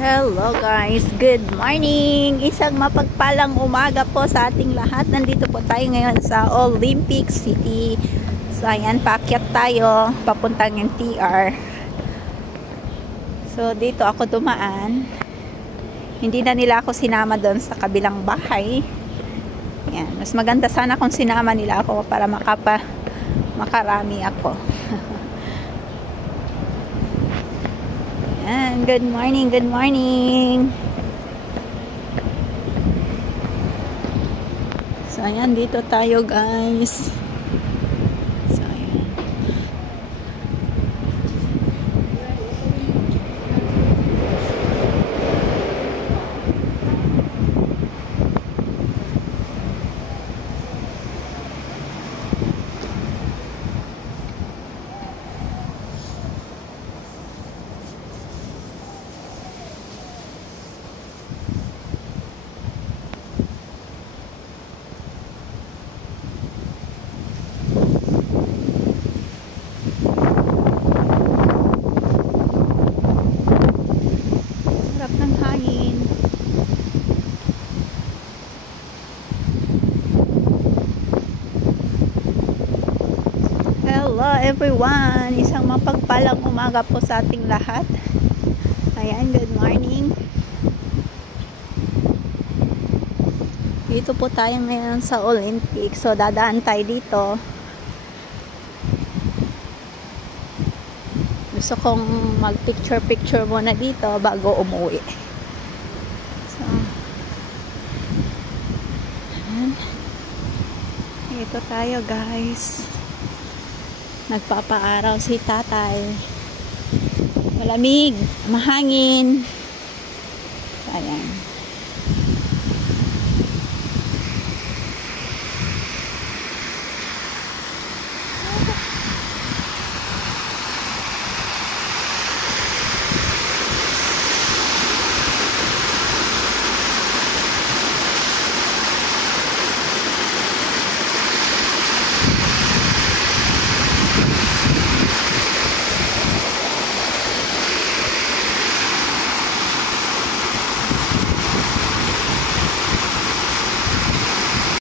Hello guys, good morning! Isang mapagpalang umaga po sa ating lahat. Nandito po tayo ngayon sa Olympic City. So ayan, paakyat tayo papuntang NTR. So dito ako dumaan. Hindi na nila ako sinama doon sa kabilang bahay. Ayan, mas maganda sana kung sinama nila ako para makarami ako. Ayan, good morning, good morning. So ayan, dito tayo guys. So ayan. Sarap ng hangin. Hello everyone, isang mapagpalang umaga po sa ating lahat. Ayan, good morning. Dito po tayo ngayon sa Olympic. So dadaan tayo dito. Gusto kong mag picture muna dito bago umuwi. So ayan. Dito tayo guys. Nagpapaaraw si tatay. Malamig, mahangin. Ayan.